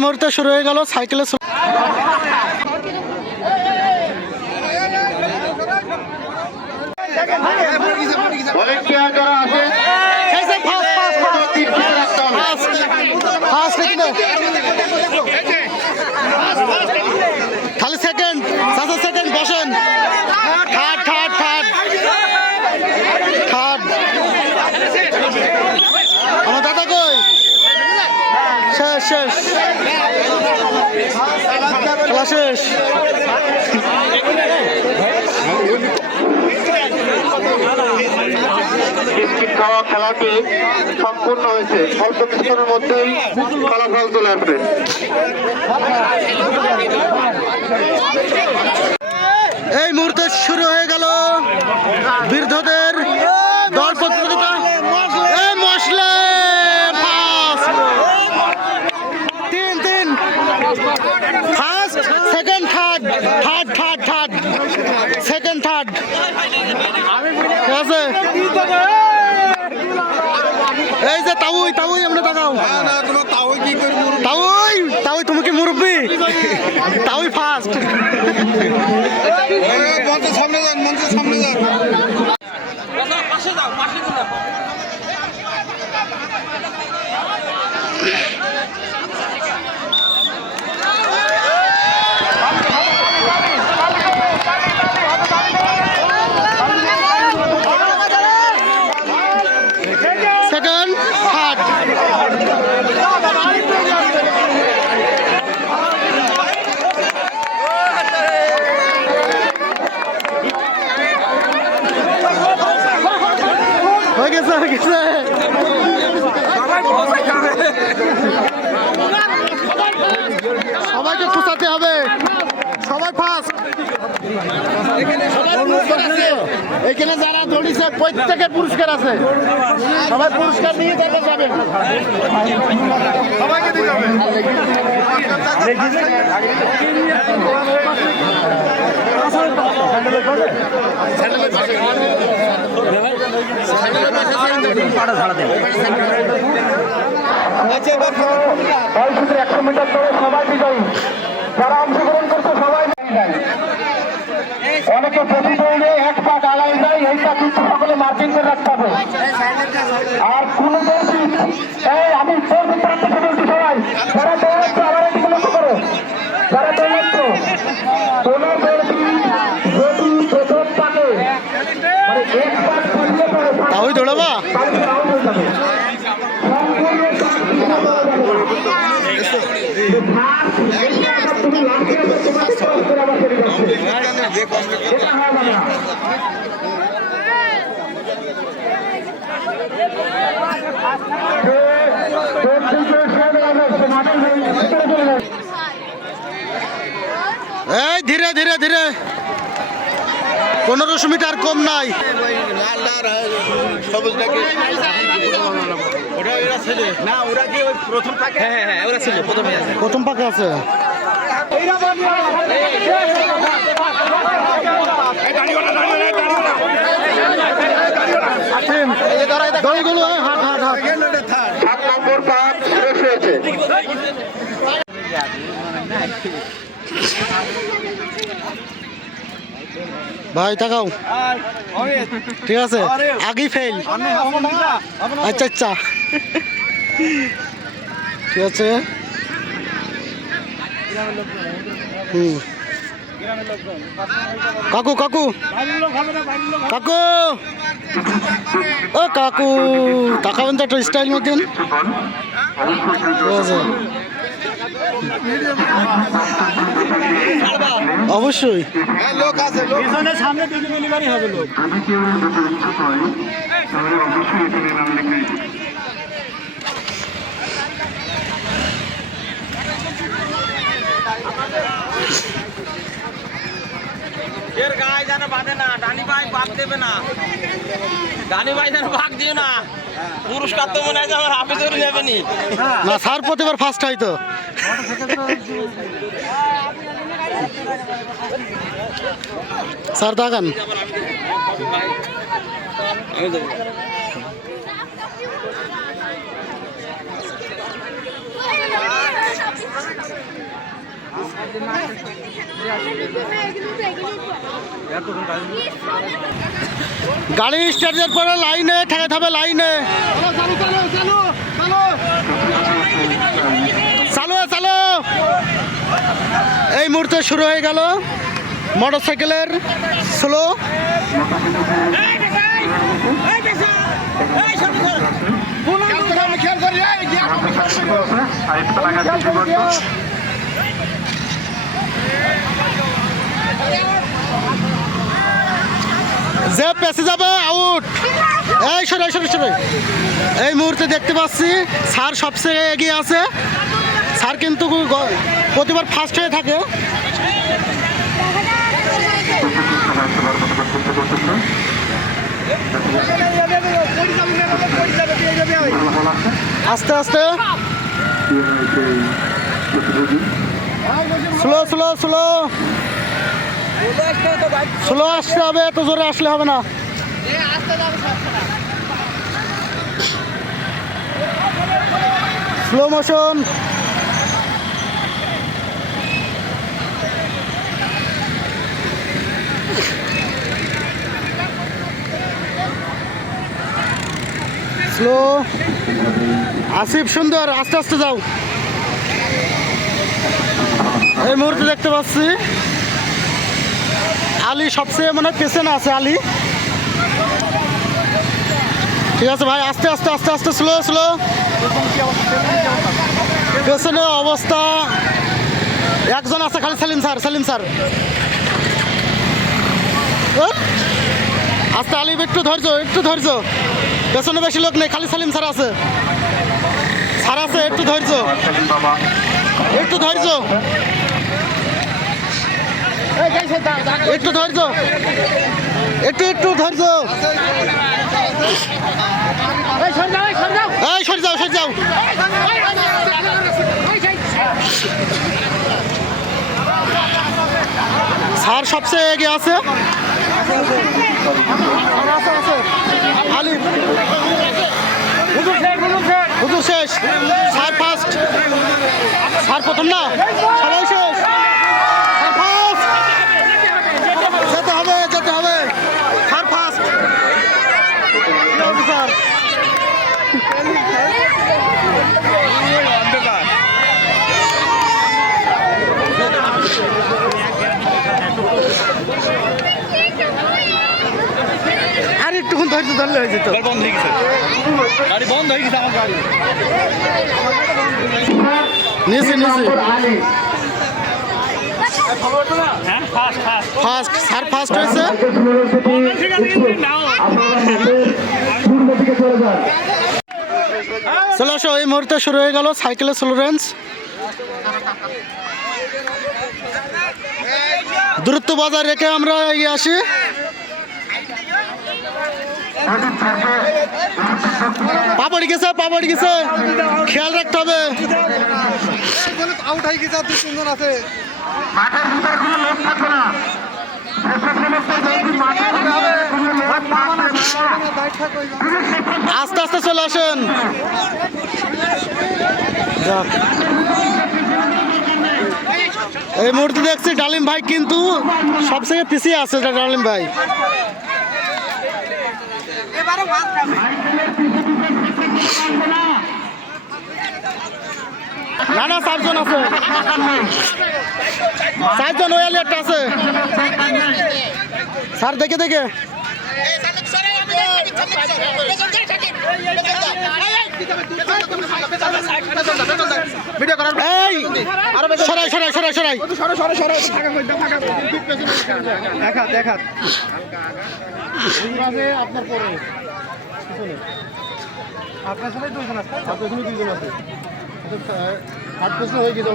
মুহূর্তে শুরু হয়ে গেল সাইকেলে খালি সেকেন্ড চাচা সেকেন্ড বসেন থার্ড থার্ড থার্ড থার্ড আমার দাদা কই শেষ শেষ খেলা শেষ। খাওয়া খেলাটি সম্পূর্ণ হয়েছে। অল্প কিছুক্ষণের মধ্যেই ফলাফল চলে আসবে। এই মুহূর্তে শুরু হয়ে গেল বৃদ্ধদের দল প্রতিযোগিতা এই মশলে ফার্স্ট তিন তিন first second third third third third second third ঠিক আছে এই না তাউই তাউই আমরা তাকাও তাউই তাউই তুমি কি মুরব্বি? তাওই ফার্স্ট মঞ্চের সামনে যান মঞ্চের সামনে যান সেকেন্ড থার্ড হয়ে গেছে হয়ে গেছে সবাইকে খুঁচাতে হবে। সবাই ফার্স্ট এখানে যারা দৌড়িছে প্রত্যেকের পুরস্কার আছে। সবাই পুরস্কার নিয়ে তারপর যাবেন। সবাইকে দিয়ে যাবে একশো মিটার সবাই বিজয়ী। যারা অংশগ্রহণ সকলে রাখতে হবে আর কোন এই আমি দৌড় প্রান্ত থেকে বলছি সবাই। যারা দৌড়াচ্ছে আমার এদিকে লক্ষ্য করো। যারা দৌড়াচ্ছে কোন দৌড়ি যদি প্রথম পাকে মানে এক পা ছড়িয়ে পড়ে তাহলে দৌড়াবা? তাহলে আউট হয়ে যাবে এই ধীরে ধীরে ধীরে। পনেরোশো মিটার কম নাই। প্রথম পাকে? আছে। হাট হাট। সাত নম্বর পাক শেষ হয়েছে। ভাই, তাকাও। ঠিক আছে? আগেই ফেল আচ্ছা আচ্ছা। ঠিক আছে? হুম। কাকু কাকু। কাকু! ও, কাকু। তাকাবেন তো একটা স্টাইল মতন ঠিক আছে। অবশ্যই। লোক আছে লোক। এর গায়ে যেন বাঁধে না ডানি ভাই বাদ দেবে না। ডানি ভাই যেন ভাগ দিও না। পুরস্কার তো মনে হয় যে আমার হাফিজ ধরে নেবে না স্যার প্রতিবার ফার্স্ট হয় তো। স্যার তাকান গাড়ি স্টার্টের পরে লাইনে ঠেকাতে হবে লাইনে। চালু চালু এই মুহূর্তে শুরু হয়ে গেল মোটর সাইকেলের স্লো। যে পেছে যাবে আউট এই সরে সরে সরে। এই মুহূর্তে দেখতে পাচ্ছি, স্যার সবচেয়ে এগিয়ে আছে। স্যার কিন্তু প্রতিবার ফার্স্ট হয়ে থাকে আস্তে আস্তে। স্লো স্লো স্লো স্লো আসতে হবে, এত জোরে আসলে হবে না। স্লো মোশন স্লো আসিফ, সুন্দর, আস্তে আস্তে যাও। এই মুহূর্তে দেখতে পাচ্ছি, আলী সবচেয়ে মানে পেছনে আছে, আলী। ঠিক আছে ভাই, আস্তে আস্তে আস্তে আস্তে স্লো স্লো পেছনে অবস্থা। একজন আছে খালি, সালিম স্যার সালিম স্যার। আস্তে, আলী, একটু ধৈর্য একটু ধৈর্য। পেছনে বেশি লোক নেই, খালি সালিম স্যার আছে। স্যার আছে, একটু ধৈর্য। একটু ধৈর্য। একটু ধৈর্য। একটু একটু ধৈর্য। এই যাও, সরে যাও। সবচেয়ে এগিয়ে আছে। আলি হুজুর শেষ। সার ফার্স্ট সার প্রথম না? সবাই শেষ স্যার ফার্স্ট যেতে হবে যেতে হবে স্যার ফার্স্ট স্যার ধরলে হয়ে যেত বন্ধ হয়ে গেছে। গাড়ি বন্ধ হয়ে গেছে আমার গাড়ি। নিচে নিচে। ফার্স্ট স্যার ফার্স্ট হয়েছে আপনারা মাঠের পূর্ব দিকে চলে চলে আসো এই মুহূর্তে শুরু হয়ে গেল সাইকেলের স্লো রেঞ্জ দূরত্ব বজায় রেখে আমরা এগিয়ে আসি। পাপড়ি গেছে পাপড়ি গেছে। খেয়াল রাখতে হবে। আউট হয়ে গেছে দুই আছে আস্তে আস্তে চলে আসেন। এই মুহূর্তে দেখছি ডালিম ভাই কিন্তু সবথেকে পিছিয়ে আছে ডালিম ভাই। না না চারজন আছে। চারজন ওই একটা আছে। স্যার দেখে দেখে। সরাই সরাই সরাই সরাই। দেখা দেখা। আপনার পরে। আপনার সবাই দুজন আছে আপনার এখানে দুজন আছে। আট প্রশ্ন হয়ে গেছে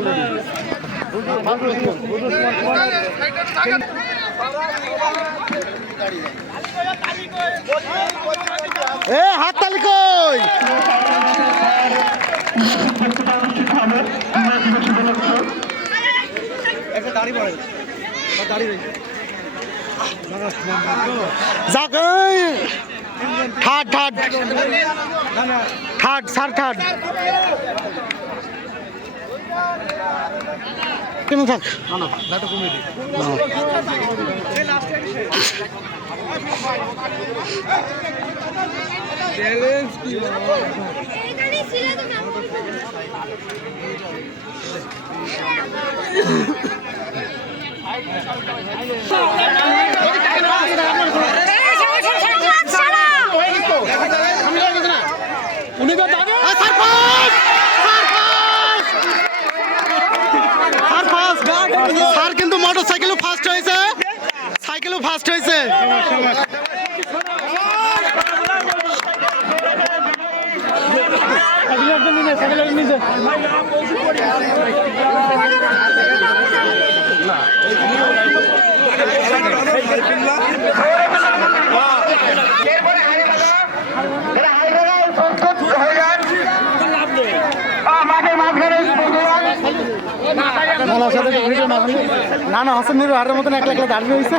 এ, হাত তালি কই? একটা দাড়ি পড়ে দাড়ি রয়েছে। যাক third third. Third sir third. থাক না আর সারপাস! সারপাস! সারপাস! স্যার কিন্তু মোটর সাইকেলও ফার্স্ট হয়েছে সাইকেলও ফার্স্ট হয়েছে এরপরে হাইরে বাবা এরা হাইরে বাবা প্রস্তুত হয়ে যান আ, মাঠের মাঝখানে ভগবান না না সাথে ভিডিও না না না হাসান নিরু হারের মতন একলা একলা দাঁড়িয়ে হয়েছে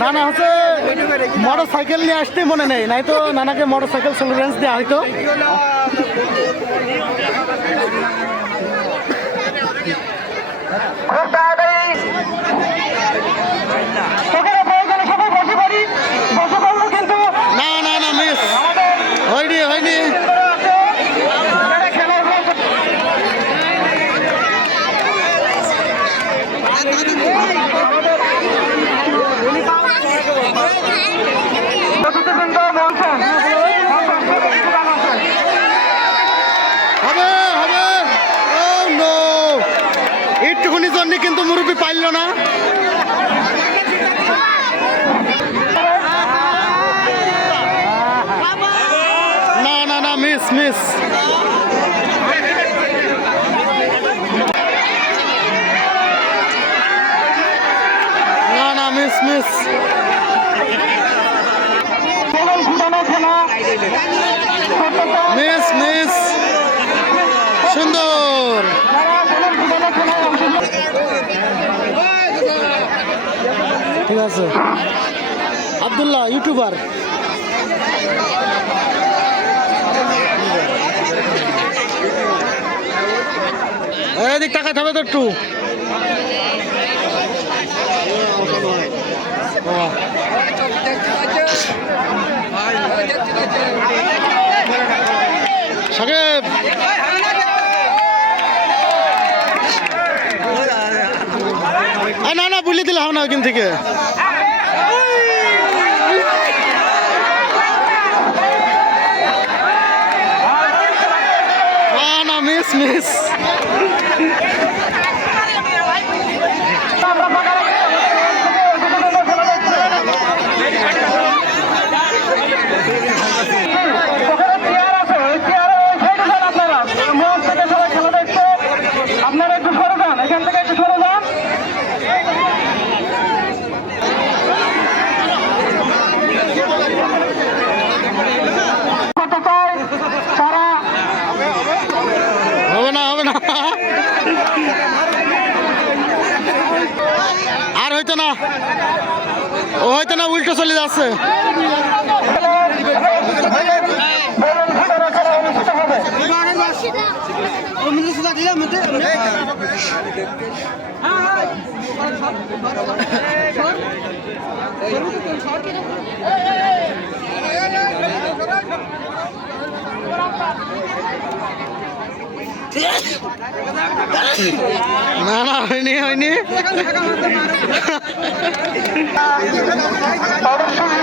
না না হচ্ছে মোটর সাইকেল নিয়ে আসতে মনে নেই নাই তো নানাকে মোটর সাইকেল সোলোরেন্স দেওয়া হয়তো। খুব তাড়াতাড়ি সেখানে প্রয়োজনে সবাই বসে পড়ি বসে পড়ল কিন্তু না না না মিস আমাদের হয়নি হয়নি যারা আছে তারা খেলার মধ্যে প্রতিবৃন্দ বলছেন হবে হবে ও নো একটুখানি জন্য মুরব্বী পাইল না। না না না মিস মিস না না মিস মিস মিস মিস সুন্দর যারা কেবল ফুটানো খেলায় অংশগ্রহণ ঠিক আছে। আবদুল্লাহ ইউটিউবার। এদিক টাকা থাকবে তো একটু। না দিলে হবে না ওইখান থেকে। মিস মিস আমরা ফাঁকা রাখি। ফুটানো খেলা দেখছে। ওখানে চেয়ার আছে, ওই চেয়ারে ওই সাইডে যান আপনারা। মঞ্চ থেকে সবাই খেলা দেখছে। আপনারা একটু সরে যান, এখান থেকে একটু সরে যান। করতে চায়, তারা হবে না আর হয়তো না ও হয়তো না উল্টো চলে যাচ্ছে অনুষ্ঠিত হবে না না হয়নি হয়নি। অবশ্যই